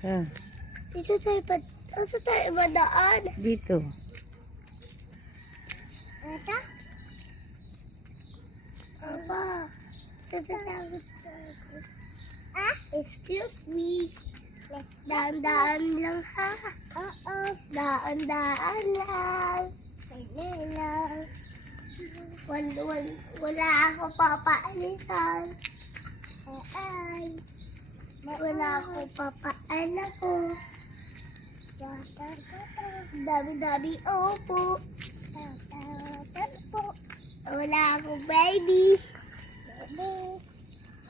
Ah, Dito tayo madaan. dito. Ata? Apa? Natatakot ako. Ah? Excuse me. Daan-daan lang ha. Oo. Daan-daan lang. Kaya lang. Wala ako papaalitan. Ay. Wala ako papaalam ko. Dami-dami opo. Wala akong baby.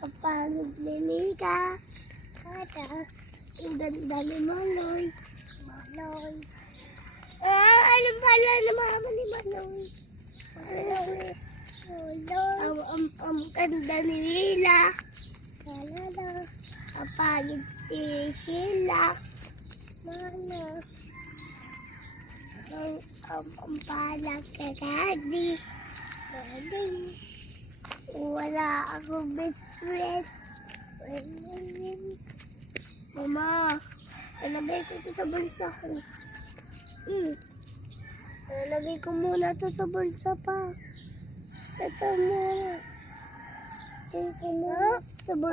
Kapag nilika. Ang ganda ni Maloy. Ano pala na mama ni Maloy? Ang ganda ni Lila. Kapagod si Sheila. Ang palang kagadi. Wala akong best friend. Mama, nalagay ko ito sa bulsa ko. Nalagay ko muna ito sa bulsa pa. Ito muna. Ito muna sa bulsa.